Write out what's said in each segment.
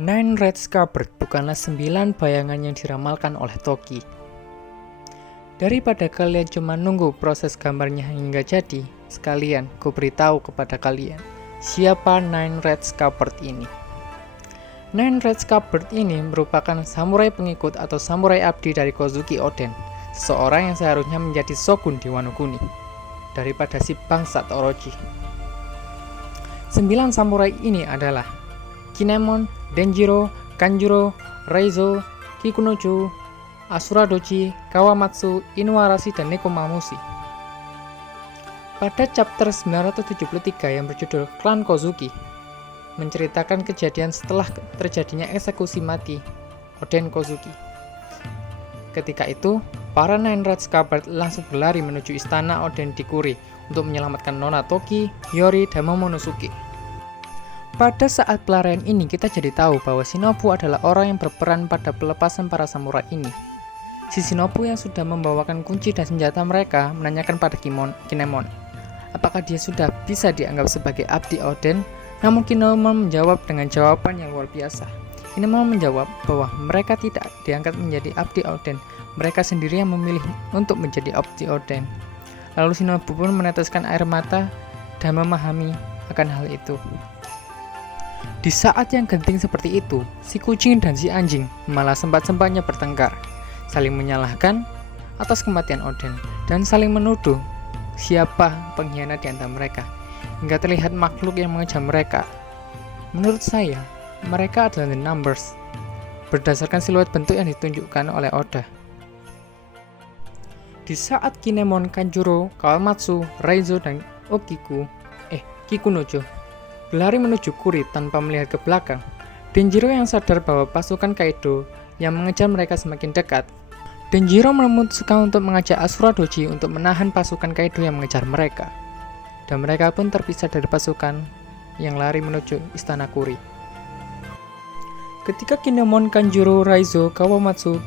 Nine Red Scabbard bukanlah 9 bayangan yang diramalkan oleh Toki. Daripada kalian cuma nunggu proses gambarnya hingga jadi, sekalian ku beritahu kepada kalian, siapa Nine Red Scabbard ini. Nine Red Scabbard ini merupakan samurai pengikut atau samurai abdi dari Kozuki Oden, seseorang yang seharusnya menjadi shogun di Wano Kuni, daripada si bangsat Orochi. 9 samurai ini adalah Kinemon, Denjiro, Kanjuro, Reizo, Kikunojo, Asura Doji, Kawamatsu, Inuarashi, dan Nekomamushi. Pada chapter 973 yang berjudul Klan Kozuki, menceritakan kejadian setelah terjadinya eksekusi mati Oden Kozuki. Ketika itu, para Nine Red Scabbard langsung berlari menuju istana Oden di Kuri untuk menyelamatkan Nona Toki, Hiyori, dan Momonosuke. Pada saat pelarian ini, kita jadi tahu bahwa Shinobu adalah orang yang berperan pada pelepasan para samurai ini. Si Shinobu yang sudah membawakan kunci dan senjata mereka menanyakan pada Kinemon, apakah dia sudah bisa dianggap sebagai abdi Oden? Namun Kinemon menjawab dengan jawaban yang luar biasa. Kinemon menjawab bahwa mereka tidak diangkat menjadi abdi Oden, mereka sendiri yang memilih untuk menjadi abdi Oden. Lalu Shinobu pun meneteskan air mata dan memahami akan hal itu. Di saat yang genting seperti itu, si kucing dan si anjing malah sempat-sempatnya bertengkar, saling menyalahkan atas kematian Oden, dan saling menuduh siapa pengkhianat di antara mereka, hingga terlihat makhluk yang mengejar mereka. Menurut saya, mereka adalah The Numbers, berdasarkan siluet bentuk yang ditunjukkan oleh Oda. Di saat Kinemon, Kanjuro, Kawamatsu, Reizo, dan Kikunojo berlari menuju Kuri tanpa melihat ke belakang, Denjiro yang sadar bahwa pasukan Kaido yang mengejar mereka semakin dekat. Denjiro memutuskan untuk mengajak Asura Doji untuk menahan pasukan Kaido yang mengejar mereka, dan mereka pun terpisah dari pasukan yang lari menuju istana Kuri. Ketika Kinemon, Kanjuro, Reizo, Kawamatsu,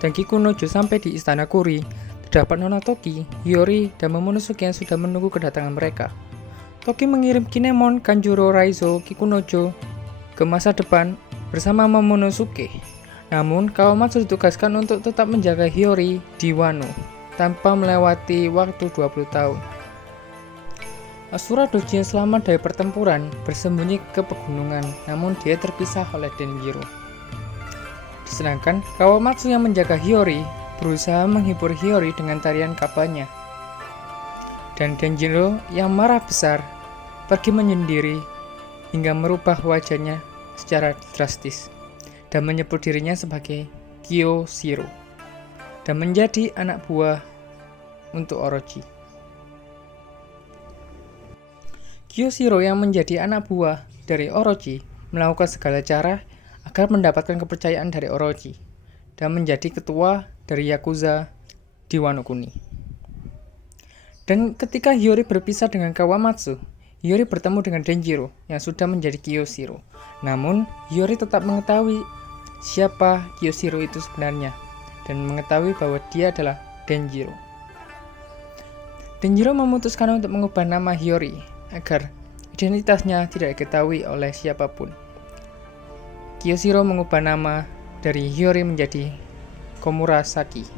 dan Kikunojo sampai di istana Kuri, terdapat Nona Toki, Hiyori, dan Momonosuke yang sudah menunggu kedatangan mereka. Toki mengirim Kinemon, Kanjuro, Reizo, Kikunojo ke masa depan bersama Momonosuke. Namun, Kawamatsu ditugaskan untuk tetap menjaga Hiyori di Wano tanpa melewati waktu 20 tahun. Asura Doji yang selamat dari pertempuran bersembunyi ke pegunungan, namun dia terpisah oleh Denjiro. Sedangkan Kawamatsu yang menjaga Hiyori berusaha menghibur Hiyori dengan tarian kapalnya. Dan Denjiro yang marah besar pergi menyendiri hingga merubah wajahnya secara drastis dan menyebut dirinya sebagai Kyoshiro dan menjadi anak buah untuk Orochi. Kyoshiro yang menjadi anak buah dari Orochi melakukan segala cara agar mendapatkan kepercayaan dari Orochi dan menjadi ketua dari Yakuza di Wano Kuni. Dan ketika Hiyori berpisah dengan Kawamatsu, Hiyori bertemu dengan Denjiro yang sudah menjadi Kyoshiro. Namun, Hiyori tetap mengetahui siapa Kyoshiro itu sebenarnya dan mengetahui bahwa dia adalah Denjiro. Denjiro memutuskan untuk mengubah nama Hiyori agar identitasnya tidak diketahui oleh siapapun. Kyoshiro mengubah nama dari Hiyori menjadi Komurasaki.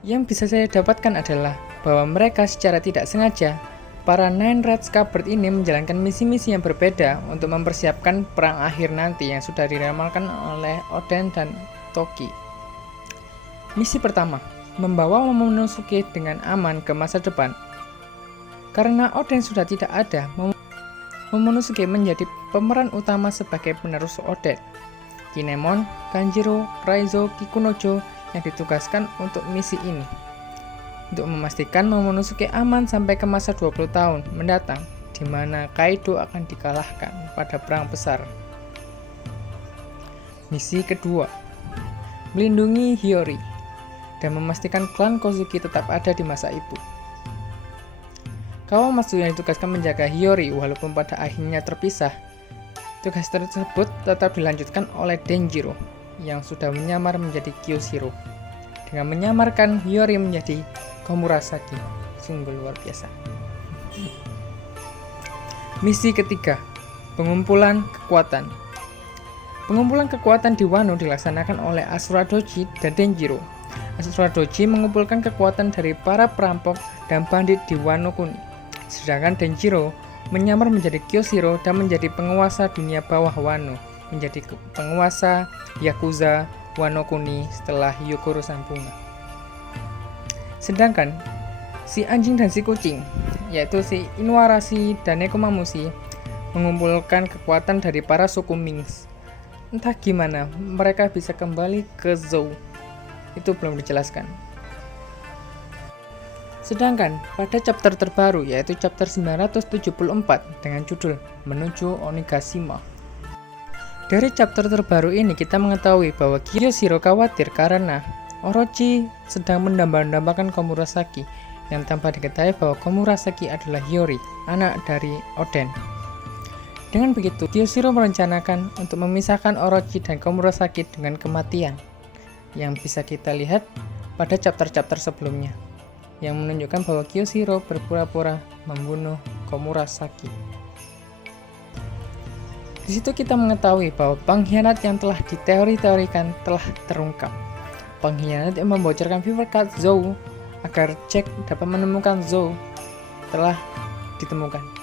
Yang bisa saya dapatkan adalah bahwa mereka secara tidak sengaja, para Nine Red Scabbard ini menjalankan misi-misi yang berbeda untuk mempersiapkan perang akhir nanti yang sudah diramalkan oleh Oden dan Toki. Misi pertama, membawa Momonosuke dengan aman ke masa depan. Karena Oden sudah tidak ada, Momonosuke menjadi pemeran utama sebagai penerus Oden. Kinemon, Kanjiro, Reizo, Kikunojo yang ditugaskan untuk misi ini, untuk memastikan Momonosuke aman sampai ke masa 20 tahun mendatang, di mana Kaido akan dikalahkan pada perang besar. Misi kedua, melindungi Hiyori dan memastikan klan Kozuki tetap ada di masa itu. Kawamatsu yang ditugaskan menjaga Hiyori walaupun pada akhirnya terpisah. Tugas tersebut tetap dilanjutkan oleh Denjiro yang sudah menyamar menjadi Kyoshiro dengan menyamarkan Hiyori menjadi Komurasaki. Sungguh luar biasa. Misi ketiga, pengumpulan kekuatan. Pengumpulan kekuatan di Wano dilaksanakan oleh Asura Doji dan Denjiro. Asura Doji mengumpulkan kekuatan dari para perampok dan bandit di Wano Kuni. Sedangkan Denjiro menyamar menjadi Kyoshiro dan menjadi penguasa dunia bawah Wano, menjadi penguasa Yakuza Wano Kuni setelah Hyokuro Sampunga. Sedangkan si anjing dan si kucing, yaitu si Inuarashi dan Nekomamushi, mengumpulkan kekuatan dari para suku Mings. Entah gimana mereka bisa kembali ke Zou, itu belum dijelaskan. Sedangkan pada chapter terbaru, yaitu chapter 974 dengan judul Menuju Onigashima. Dari chapter terbaru ini kita mengetahui bahwa Kyoshiro khawatir karena Orochi sedang mendamba-dambakan Komurasaki, yang tanpa diketahui bahwa Komurasaki adalah Hiyori, anak dari Oden. Dengan begitu, Kyoshiro merencanakan untuk memisahkan Orochi dan Komurasaki dengan kematian, yang bisa kita lihat pada chapter-chapter sebelumnya, yang menunjukkan bahwa Kyoshiro berpura-pura membunuh Komurasaki. Di situ kita mengetahui bahwa pengkhianat yang telah diteori-teorikan telah terungkap. Pengkhianat yang membocorkan Fever Card Zou agar Jack dapat menemukan Zou telah ditemukan.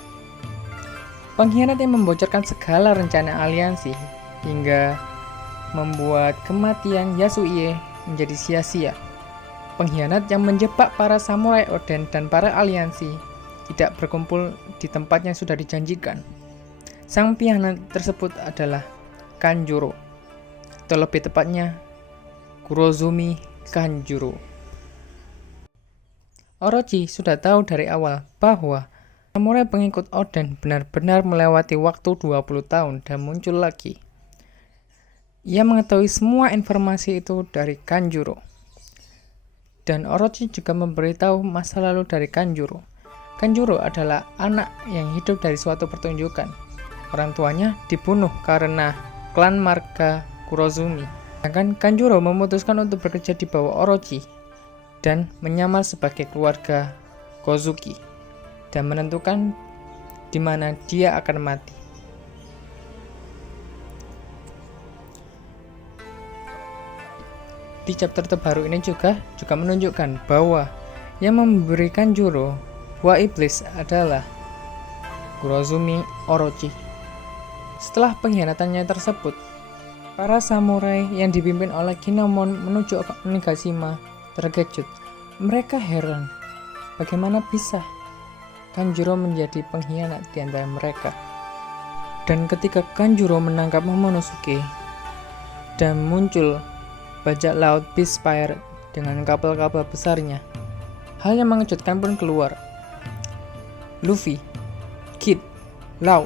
Pengkhianat yang membocorkan segala rencana aliansi hingga membuat kematian Yasuie menjadi sia-sia. Pengkhianat yang menjebak para samurai Oden dan para aliansi tidak berkumpul di tempat yang sudah dijanjikan. Sang pengkhianat tersebut adalah Kanjuro, atau lebih tepatnya Kurozumi Kanjuro. Orochi sudah tahu dari awal bahwa samurai pengikut Oden benar-benar melewati waktu 20 tahun dan muncul lagi. Ia mengetahui semua informasi itu dari Kanjuro. Dan Orochi juga memberitahu masa lalu dari Kanjuro. Kanjuro adalah anak yang hidup dari suatu pertunjukan. Orang tuanya dibunuh karena klan marga Kurozumi. Sedangkan Kanjuro memutuskan untuk bekerja di bawah Orochi dan menyamar sebagai keluarga Kozuki dan menentukan di mana dia akan mati. Di chapter terbaru ini juga menunjukkan bahwa yang memberi Kanjuro buah iblis adalah Kurozumi Orochi. Setelah pengkhianatannya tersebut, para samurai yang dipimpin oleh Kinemon menuju Onigashima terkejut. Mereka heran bagaimana bisa Kanjuro menjadi pengkhianat di antara mereka. Dan ketika Kanjuro menangkap Momonosuke dan muncul bajak laut Beast Pirate dengan kapal-kapal besarnya, hal yang mengejutkan pun keluar. Luffy, Kid, Law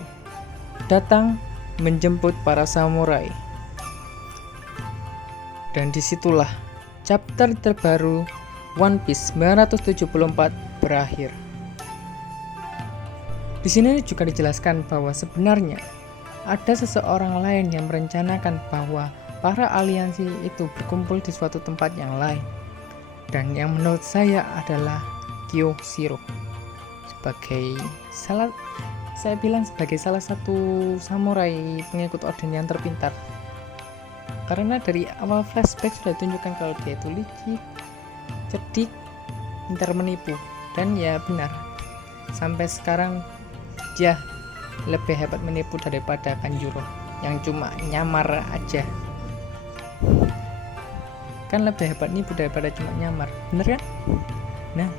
datang menjemput para samurai. Dan disitulah chapter terbaru One Piece 974 berakhir. Di sini juga dijelaskan bahwa sebenarnya ada seseorang lain yang merencanakan bahwa para aliansi itu berkumpul di suatu tempat yang lain. Dan yang menurut saya adalah Kyoshiro. Sebagai salah satu samurai pengikut Oden yang terpintar. Karena dari awal flashback sudah ditunjukkan kalau dia itu licik, cerdik, pintar menipu, dan ya benar. Sampai sekarang dia lebih hebat menipu daripada Kanjuro yang cuma nyamar aja. Kan lebih hebat nipu daripada cuma nyamar, bener kan? Nah,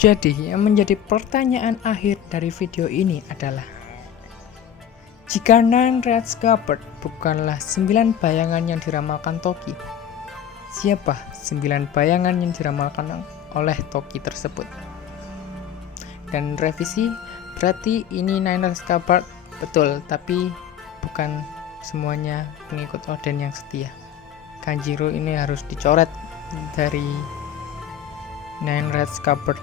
jadi yang menjadi pertanyaan akhir dari video ini adalah, jika Nine Red Scabbard bukanlah 9 bayangan yang diramalkan Toki, siapa 9 bayangan yang diramalkan oleh Toki tersebut? Dan revisi, berarti ini Nine Red Scabbard betul, tapi bukan semuanya pengikut Oden yang setia. Kanjuro ini harus dicoret dari Nine Red Scabbard,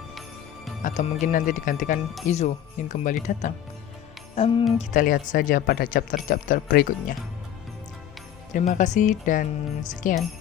atau mungkin nanti digantikan Izo yang kembali datang. Kita lihat saja pada chapter-chapter berikutnya. Terima kasih dan sekian.